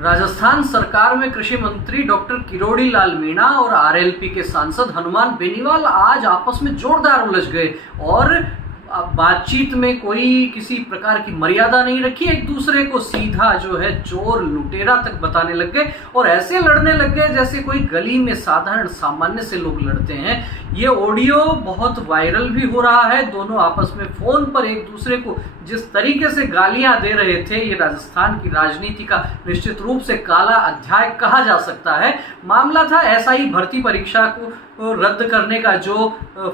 राजस्थान सरकार में कृषि मंत्री डॉक्टर किरोड़ी लाल मीणा और आरएलपी के सांसद हनुमान बेनीवाल आज आपस में जोरदार उलझ गए और बातचीत में कोई किसी प्रकार की मर्यादा नहीं रखी। एक दूसरे को सीधा जो है चोर लुटेरा तक बताने लग गए और ऐसे लड़ने लग गए जैसे कोई गली में साधारण सामान्य से लोग लड़ते हैं। ये ऑडियो बहुत वायरल भी हो रहा है। दोनों आपस में फोन पर एक दूसरे को जिस तरीके से गालियां दे रहे थे, ये राजस्थान की राजनीति का निश्चित रूप से काला अध्याय कहा जा सकता है। मामला था एसआई भर्ती परीक्षा को रद्द करने का जो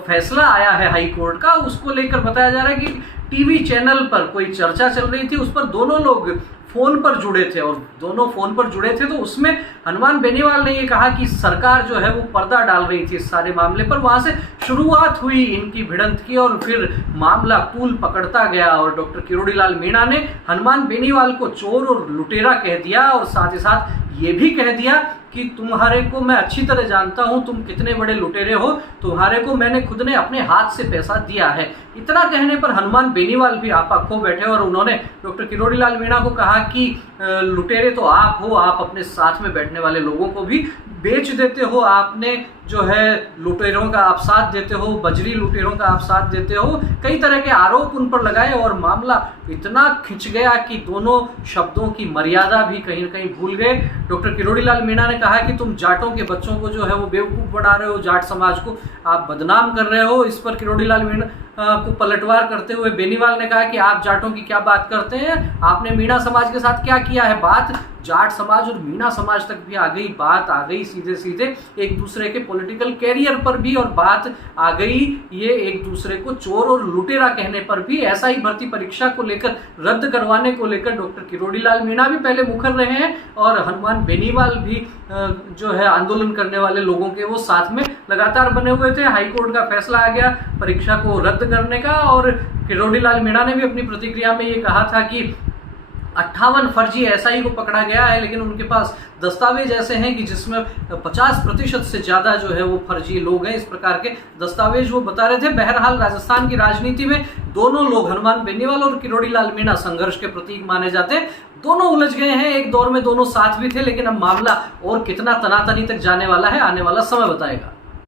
फैसला आया है हाई कोर्ट का, उसको लेकर बताया जा रहा है कि टीवी चैनल पर कोई चर्चा चल रही थी, उस पर दोनों लोग फोन पर जुड़े थे और दोनों फोन पर जुड़े थे तो उसमें हनुमान बेनीवाल ने ये कहा कि सरकार जो है वो पर्दा डाल रही थी इस सारे मामले पर। वहां से शुरुआत हुई इनकी भिड़ंत की और फिर मामला तूल पकड़ता गया और डॉक्टर किरोड़ी लाल मीणा ने हनुमान बेनीवाल को चोर और लुटेरा कह दिया और साथ ही साथ ये भी कह दिया कि तुम्हारे को मैं अच्छी तरह जानता हूं, तुम कितने बड़े लुटेरे हो, तुम्हारे को मैंने खुद ने अपने हाथ से पैसा दिया है। इतना कहने पर हनुमान बेनीवाल भी आपा खो बैठे और उन्होंने डॉक्टर किरोड़ी लाल मीणा को कहा कि लुटेरे तो आप हो, आप अपने साथ में बैठने वाले लोगों को भी बेच देते हो, आपने जो है लुटेरों का आप साथ देते हो, बजरी लुटेरों का आप साथ देते हो। कई तरह के आरोप उन पर लगाए और मामला इतना खिंच गया कि दोनों शब्दों की मर्यादा भी कहीं न कहीं भूल गए। डॉक्टर किरोड़ी लाल मीणा ने कहा कि तुम जाटों के बच्चों को जो है वो बेवकूफ़ बना रहे हो, जाट समाज को आप बदनाम कर रहे हो। इस पर किरोड़ी लाल मीणा को पलटवार करते हुए बेनीवाल ने कहा कि आप जाटों की क्या बात करते हैं, आपने मीणा समाज के साथ क्या किया है। बात जाट समाज और मीणा समाज तक भी आ गई, बात आ गई सीधे सीधे एक दूसरे के पॉलिटिकल कैरियर पर भी और बात आ गई ये एक दूसरे को चोर और लुटेरा कहने पर भी। ऐसा ही भर्ती परीक्षा को लेकर रद्द करवाने को लेकर डॉक्टर किरोड़ी लाल मीणा भी पहले मुखर रहे हैं और हनुमान बेनीवाल भी जो है आंदोलन करने वाले लोगों के वो साथ में लगातार बने हुए थे। हाईकोर्ट का फैसला आ गया परीक्षा को रद्द करने का और किरोड़ी लाल मीणा ने भी अपनी प्रतिक्रिया में ये कहा था कि 58 फर्जी एसआई को पकड़ा गया है, लेकिन उनके पास दस्तावेज ऐसे हैं कि जिसमें 50% से ज़्यादा जो है वो फर्जी लोग हैं। इस प्रकार के दस्तावेज वो बता रहे थे। बहरहाल राजस्थान की राजनीति में दोनों लोग हनुमान बेनीवाल और किरोड़ी लाल मीणा संघर्ष के प्रतीक माने जाते हैं। दोनों उलझ गए हैं, एक दौर में दोनों साथ भी थे, लेकिन अब मामला और कितना तनातनी तक जाने वाला है आने वाला समय बताएगा।